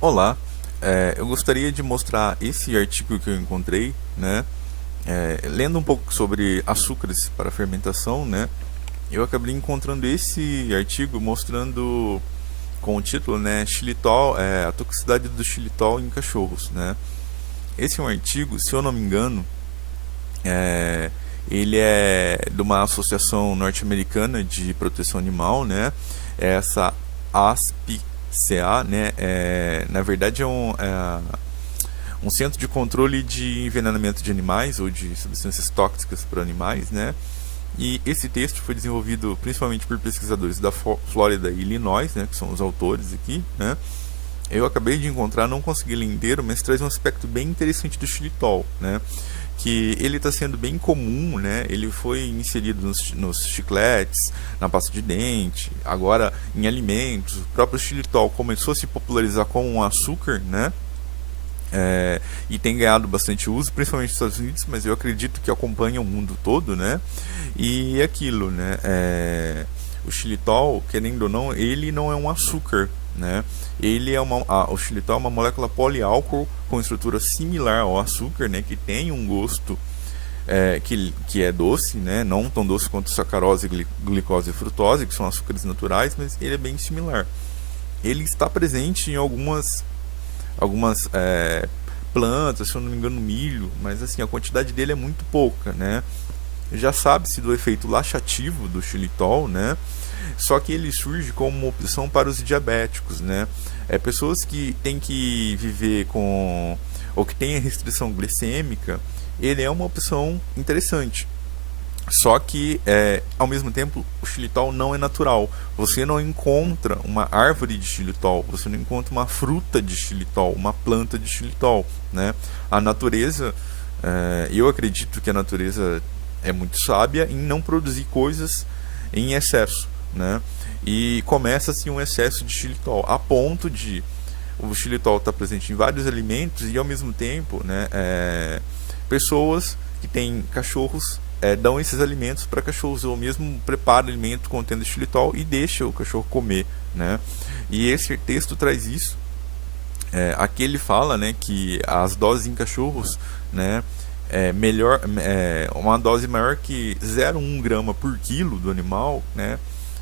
Olá, eu gostaria de mostrar esse artigo que eu encontrei, né? Lendo um pouco sobre açúcares para fermentação, né? Eu acabei encontrando esse artigo mostrando com o título, né, xilitol, a toxicidade do xilitol em cachorros, né? Esse é um artigo, se eu não me engano, é, ele é de uma associação norte-americana de proteção animal, né? Essa ASPCA, né? Na verdade um centro de controle de envenenamento de animais ou de substâncias tóxicas para animais, né? E esse texto foi desenvolvido principalmente por pesquisadores da Flórida e Illinois, né, que são os autores aqui, né? Eu acabei de encontrar, não consegui ler inteiro, mas traz um aspecto bem interessante do xilitol, né? Que ele está sendo bem comum, né? Ele foi inserido nos chicletes, na pasta de dente, agora em alimentos. O próprio xilitol começou a se popularizar como um açúcar, né? E tem ganhado bastante uso, principalmente nos Estados Unidos, mas eu acredito que acompanha o mundo todo, né? E aquilo, né? O xilitol, querendo ou não, ele não é um açúcar, né? O xilitol é uma molécula poliálcool com estrutura similar ao açúcar, né? Que tem um gosto que é doce, né? Não tão doce quanto sacarose, glicose e frutose, que são açúcares naturais, mas ele é bem similar. Ele está presente em algumas plantas, se eu não me engano, milho, mas assim, a quantidade dele é muito pouca, né? Já sabe-se do efeito laxativo do xilitol, né? Só que ele surge como uma opção para os diabéticos, né? Pessoas que têm que viver com ou que têm restrição glicêmica, ele é uma opção interessante. Só que, ao mesmo tempo, o xilitol não é natural. Você não encontra uma árvore de xilitol, você não encontra uma fruta de xilitol, uma planta de xilitol, né? A natureza, eu acredito que a natureza é muito sábia em não produzir coisas em excesso, né? E começa-se um excesso de xilitol, a ponto de o xilitol estar presente em vários alimentos e, ao mesmo tempo, né, pessoas que têm cachorros dão esses alimentos para cachorros, ou mesmo prepara alimento contendo xilitol e deixa o cachorro comer, né? E esse texto traz isso. Aqui ele fala, né, que as doses em cachorros, né, uma dose maior que 0,1 grama por quilo do animal, né?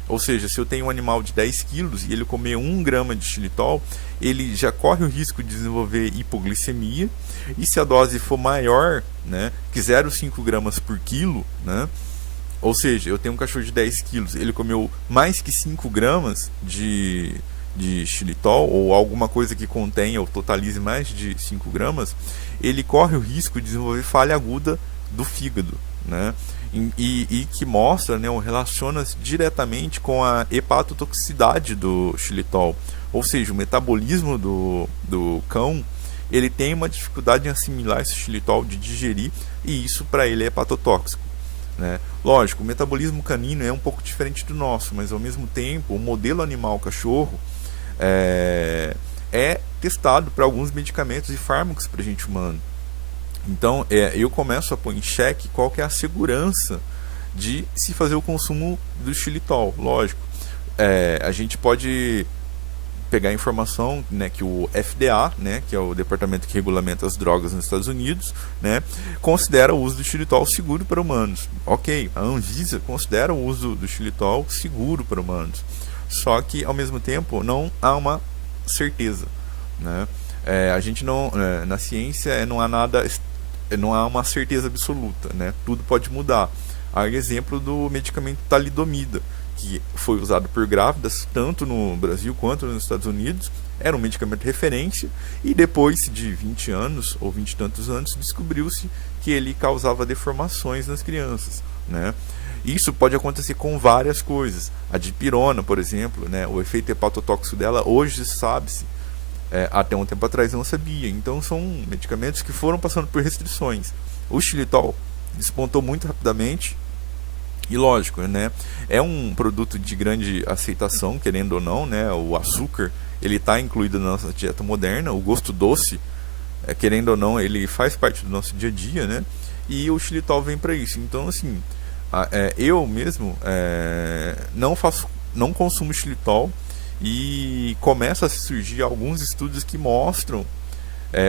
Ou seja, se eu tenho um animal de 10 quilos e ele comer 1 grama de xilitol, ele já corre o risco de desenvolver hipoglicemia. E se a dose for maior, né, que 0,5 gramas por quilo, né, ou seja, eu tenho um cachorro de 10 quilos, ele comeu mais que 5 gramas de xilitol, ou alguma coisa que contenha ou totalize mais de 5 gramas, ele corre o risco de desenvolver falha aguda do fígado, né? E que mostra, né, ou relaciona-se diretamente com a hepatotoxicidade do xilitol. Ou seja, o metabolismo do cão, ele tem uma dificuldade em assimilar esse xilitol, de digerir, e isso para ele é hepatotóxico, né? Lógico, o metabolismo canino é um pouco diferente do nosso, mas ao mesmo tempo o modelo animal cachorro é testado para alguns medicamentos e fármacos para a gente humano. Então eu começo a pôr em xeque qual que é a segurança de se fazer o consumo do xilitol. Lógico, a gente pode pegar a informação, né, que o FDA, né, que é o departamento que regulamenta as drogas nos Estados Unidos, né, considera o uso do xilitol seguro para humanos. Ok, a Anvisa considera o uso do xilitol seguro para humanos. Só que, ao mesmo tempo, não há uma certeza, né? A gente não, na ciência não há nada, não há uma certeza absoluta, né? Tudo pode mudar. Há exemplo do medicamento talidomida, que foi usado por grávidas tanto no Brasil quanto nos Estados Unidos. Era um medicamento de referência, e depois de 20 anos ou 20 e tantos anos descobriu-se que ele causava deformações nas crianças, né? Isso pode acontecer com várias coisas. A dipirona, por exemplo, né, o efeito hepatotóxico dela hoje sabe-se, até um tempo atrás não sabia. Então são medicamentos que foram passando por restrições. O xilitol despontou muito rapidamente. E lógico, né, é um produto de grande aceitação, querendo ou não, né, o açúcar ele está incluído na nossa dieta moderna, o gosto doce, querendo ou não, ele faz parte do nosso dia a dia, né, e o xilitol vem para isso. Então, assim, eu mesmo não consumo xilitol, e começa a surgir alguns estudos que mostram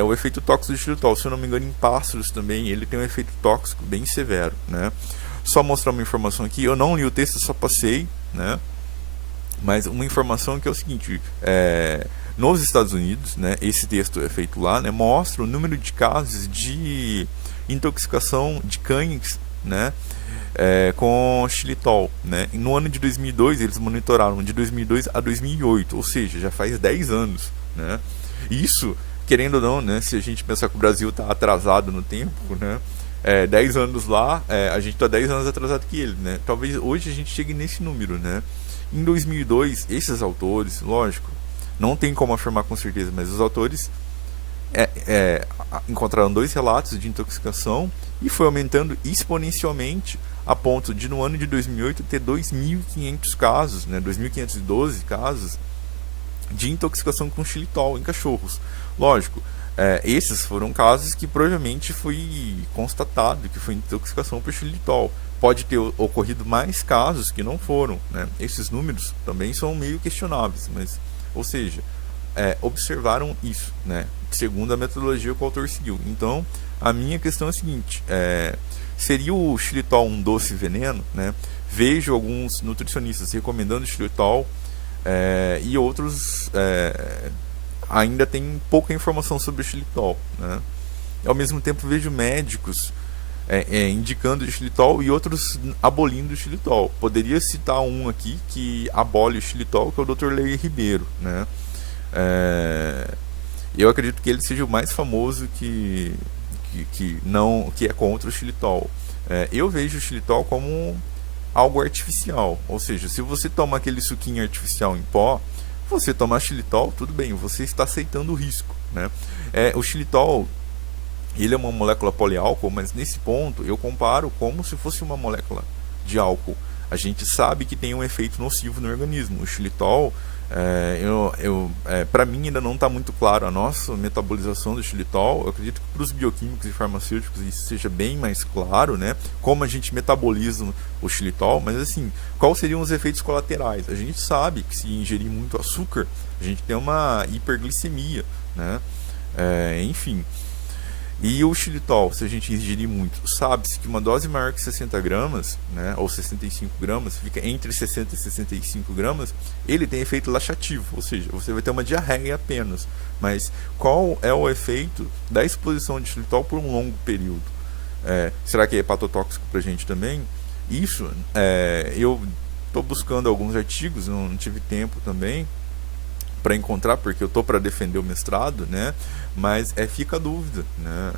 o efeito tóxico do xilitol. Se eu não me engano, em pássaros também ele tem um efeito tóxico bem severo, né? Só mostrar uma informação aqui, eu não li o texto, só passei, né? Mas uma informação que é o seguinte, nos Estados Unidos, né, esse texto é feito lá, né, mostra o número de casos de intoxicação de cães, né, com xilitol, né. E no ano de 2002 eles monitoraram de 2002 a 2008, ou seja, já faz 10 anos, né. Isso, querendo ou não, né, se a gente pensar que o Brasil está atrasado no tempo, né, 10 anos lá, a gente está 10 anos atrasado que ele, né. Talvez hoje a gente chegue nesse número, né. Em 2002, esses autores, lógico, não tem como afirmar com certeza, mas os autores encontraram 2 relatos de intoxicação e foi aumentando exponencialmente a ponto de no ano de 2008 ter 2.500 casos, né, 2.512 casos de intoxicação com xilitol em cachorros. Lógico, esses foram casos que provavelmente foi constatado que foi intoxicação por xilitol. Pode ter ocorrido mais casos que não foram, né? Esses números também são meio questionáveis, mas, ou seja, observaram isso, né? Segundo a metodologia que o autor seguiu. Então, a minha questão é a seguinte: seria o xilitol um doce veneno, né? Vejo alguns nutricionistas recomendando xilitol e outros ainda têm pouca informação sobre o xilitol, né? Ao mesmo tempo, vejo médicos indicando o xilitol e outros abolindo o xilitol. Poderia citar um aqui que abole o xilitol, que é o Dr. Leir Ribeiro, né? Eu acredito que ele seja o mais famoso que é contra o xilitol. Eu vejo o xilitol como algo artificial, ou seja, se você toma aquele suquinho artificial em pó, você tomar xilitol, tudo bem, você está aceitando o risco, né? O xilitol, ele é uma molécula poliálcool, mas nesse ponto eu comparo como se fosse uma molécula de álcool. A gente sabe que tem um efeito nocivo no organismo. O xilitol, para mim ainda não está muito claro a nossa metabolização do xilitol. Eu acredito que para os bioquímicos e farmacêuticos isso seja bem mais claro, né? Como a gente metaboliza o xilitol, mas assim, quais seriam os efeitos colaterais? A gente sabe que se ingerir muito açúcar, a gente tem uma hiperglicemia, né? Enfim. E o xilitol, se a gente ingerir muito, sabe-se que uma dose maior que 60 gramas, né, ou 65 gramas, fica entre 60 e 65 gramas, ele tem efeito laxativo, ou seja, você vai ter uma diarreia apenas. Mas qual é o efeito da exposição de xilitol por um longo período? Será que é hepatotóxico para a gente também? Isso, eu estou buscando alguns artigos, não tive tempo também para encontrar, porque eu estou para defender o mestrado, né? Mas fica a dúvida, né?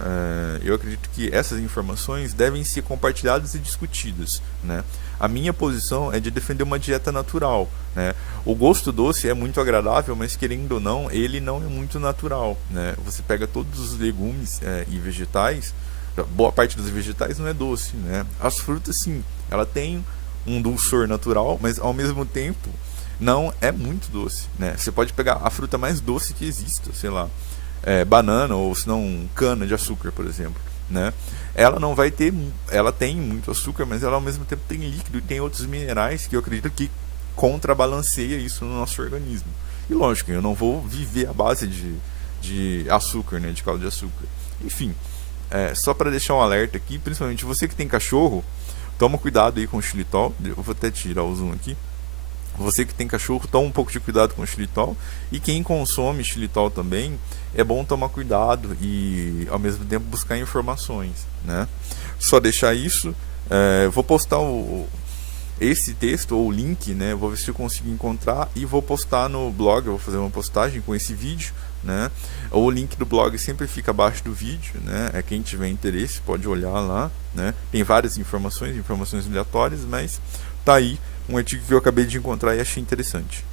Eu acredito que essas informações devem ser compartilhadas e discutidas, né? A minha posição é de defender uma dieta natural, né? O gosto doce é muito agradável, mas querendo ou não, ele não é muito natural, né? Você pega todos os legumes e vegetais, boa parte dos vegetais não é doce, né? As frutas, sim, ela tem um dulçor natural, mas ao mesmo tempo não é muito doce, né? Você pode pegar a fruta mais doce que exista, sei lá, banana ou se não cana de açúcar, por exemplo, né? Ela não vai ter, ela tem muito açúcar, mas ela ao mesmo tempo tem líquido e tem outros minerais que eu acredito que contrabalanceia isso no nosso organismo. E lógico, eu não vou viver à base de açúcar, né? De caldo de açúcar. Enfim, só para deixar um alerta aqui, principalmente você que tem cachorro, toma cuidado aí com o xilitol. Eu vou até tirar o zoom aqui. Você que tem cachorro, toma um pouco de cuidado com o xilitol. E quem consome xilitol também, é bom tomar cuidado e ao mesmo tempo buscar informações, né? Só deixar isso. Vou postar esse texto ou o link, né? Vou ver se eu consigo encontrar e vou postar no blog. Eu vou fazer uma postagem com esse vídeo, né? O link do blog sempre fica abaixo do vídeo, né? Quem tiver interesse pode olhar lá, né? Tem várias informações aleatórias, mas tá aí um artigo que eu acabei de encontrar e achei interessante.